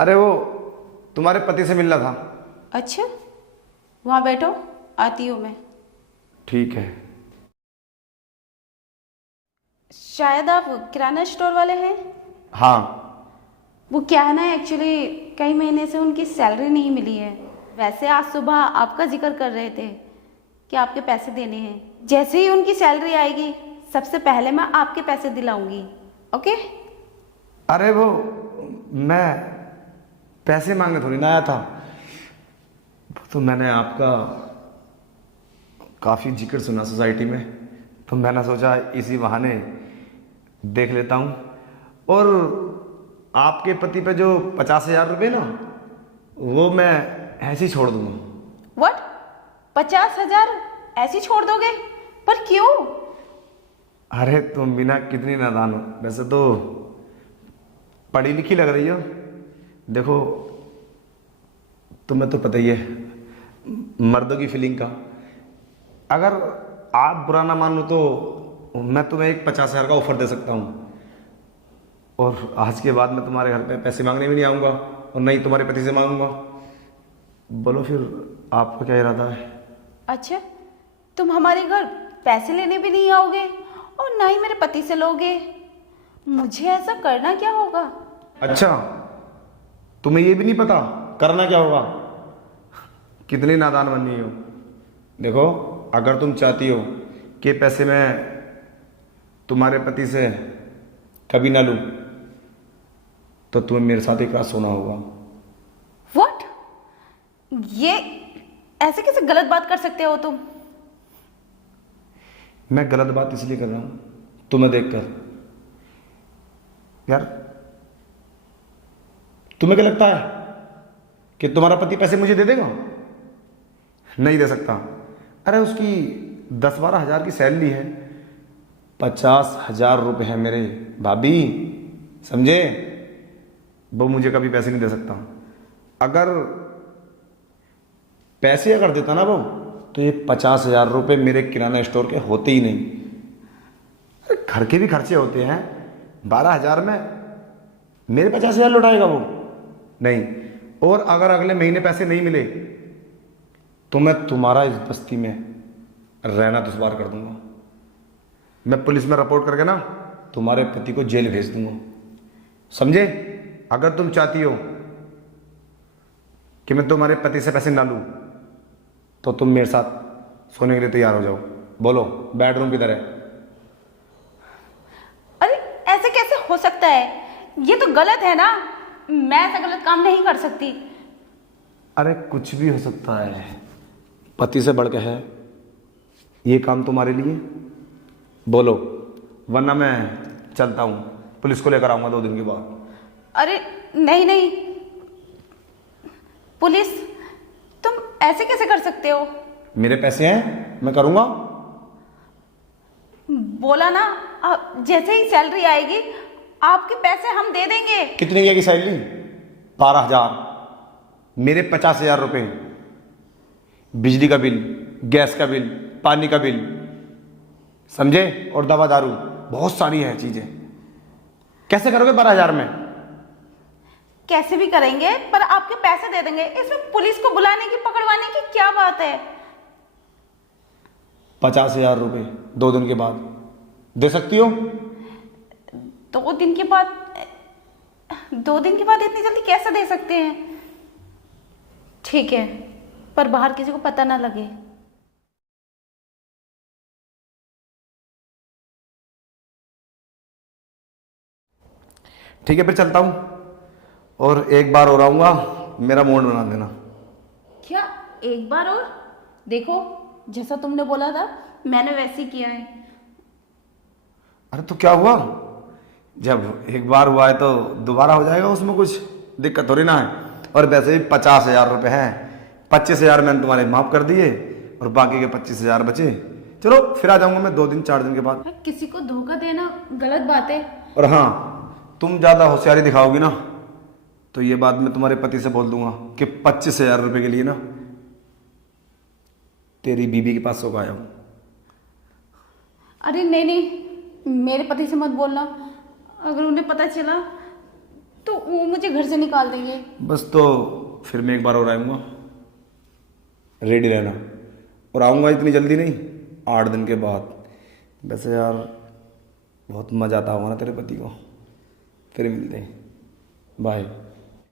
अरे वो तुम्हारे पति से मिलना था। अच्छा, वहाँ बैठो, आती हूँ मैं। ठीक है। शायद आप किराना स्टोर वाले हैं। हाँ। वो क्या है ना, एक्चुअली कई महीने से उनकी सैलरी नहीं मिली है। वैसे आज सुबह आपका जिक्र कर रहे थे कि आपके पैसे देने हैं। जैसे ही उनकी सैलरी आएगी सबसे पहले मैं आपके पैसे दिलाऊंगी। ओके? अरे वो मैं पैसे मांगने थोड़ी ना आया था। तो मैंने आपका काफ़ी जिक्र सुना सोसाइटी में, तो मैंने सोचा इसी बहाने देख लेता हूँ। और आपके पति पे जो 50,000 रुपये ना, वो मैं ऐसे ही छोड़ दूंगा। व्हाट? 50,000 ऐसे ही छोड़ दोगे? पर क्यों? अरे तुम बिना कितनी नादान हो। वैसे तो पढ़ी लिखी लग रही हो। देखो तुम्हें तो पता ही है मर्दों की फीलिंग का। अगर आप बुरा ना मानो तो मैं तुम्हें एक 50,000 का ऑफर दे सकता हूँ। और आज के बाद मैं तुम्हारे घर पे पैसे मांगने भी नहीं आऊँगा और नहीं तुम्हारे पति से मांगूंगा। बोलो फिर आपका क्या इरादा है? अच्छा, तुम हमारे घर पैसे लेने भी नहीं आओगे और ना ही मेरे पति से लोगे। मुझे ऐसा करना क्या होगा? अच्छा, तुम्हें ये भी नहीं पता करना क्या होगा? कितनी नादान बननी हो। देखो अगर तुम चाहती हो कि पैसे मैं तुम्हारे पति से कभी ना लूं, तो तुम्हें मेरे साथ एक रात सोना होगा। व्हाट? ये ऐसे कैसे गलत बात कर सकते हो तुम? मैं गलत बात इसलिए कर रहा हूं तुम्हें देखकर। यार तुम्हें क्या लगता है कि तुम्हारा पति पैसे मुझे दे देगा? नहीं दे सकता। अरे उसकी 10-12 हजार की सैलरी है, 50,000 रुपये है मेरे भाभी, समझे? वो मुझे कभी पैसे नहीं दे सकता। अगर पैसे अगर देता ना वो, तो ये 50,000 रुपये मेरे किराना स्टोर के होते ही नहीं। अरे घर के भी खर्चे होते हैं। 12,000 में मेरे 50,000 लौटाएगा वो? नहीं। और अगर अगले महीने पैसे नहीं मिले तो मैं तुम्हारा इस बस्ती में रहना दुश्वार कर दूंगा। मैं पुलिस में रिपोर्ट करके ना तुम्हारे पति को जेल भेज दूंगा, समझे? अगर तुम चाहती हो कि मैं तुम्हारे पति से पैसे ना लूं, तो तुम मेरे साथ सोने के लिए तैयार हो जाओ। बोलो बेडरूम किधर है? अरे ऐसे कैसे हो सकता है? ये तो गलत है ना। मैं ऐसा गलत काम नहीं कर सकती। अरे कुछ भी हो सकता है, पति से बढ़ के है ये काम तुम्हारे लिए। बोलो, वरना मैं चलता हूं, पुलिस को लेकर आऊंगा 2 दिन के बाद। अरे नहीं नहीं, पुलिस? तुम ऐसे कैसे कर सकते हो? मेरे पैसे हैं, मैं करूंगा। बोला ना, जैसे ही सैलरी आएगी आपके पैसे हम दे देंगे। कितनी की सैलरी? 12,000। मेरे 50,000 रुपये, बिजली का बिल, गैस का बिल, पानी का बिल, समझे? और दवा दारू, बहुत सारी है चीजें। कैसे करोगे 12,000 में? कैसे भी करेंगे, पर आपके पैसे दे देंगे। इसमें पुलिस को बुलाने की, पकड़वाने की क्या बात है? 50,000 रुपये 2 दिन के बाद दे सकती हो? 2 दिन के बाद? 2 दिन के बाद इतनी जल्दी कैसे दे सकते हैं? ठीक है, पर बाहर किसी को पता ना लगे। ठीक है फिर चलता हूं, और एक बार और आऊंगा, मेरा मूड बना देना। क्या एक बार और? देखो, जैसा तुमने बोला था मैंने वैसे ही किया है। अरे तो क्या हुआ? जब एक बार हुआ है तो दोबारा हो जाएगा, उसमें कुछ दिक्कत थोड़ी ना है। और वैसे भी 50,000 रुपये हैं, 25,000 मैंने तुम्हारे माफ कर दिए और बाकी के 25,000 बचे। चलो फिर आ जाऊंगा मैं 2 दिन 4 दिन के बाद। किसी को धोखा देना गलत बात है। और हाँ, तुम ज्यादा होशियारी दिखाओगी ना तो ये बात मैं तुम्हारे पति से बोल दूंगा कि 25,000 रुपये के लिए ना तेरी बीबी के पास सो आया हूं। अरे नहीं नहीं, मेरे पति से मत बोलना। अगर उन्हें पता चला तो वो मुझे घर से निकाल देंगे। बस तो फिर मैं एक बार और आऊँगा, रेडी रहना। और आऊँगा इतनी जल्दी नहीं, 8 दिन के बाद। वैसे यार बहुत मज़ा आता होगा ना तेरे पति को। फिर मिलते हैं, बाय।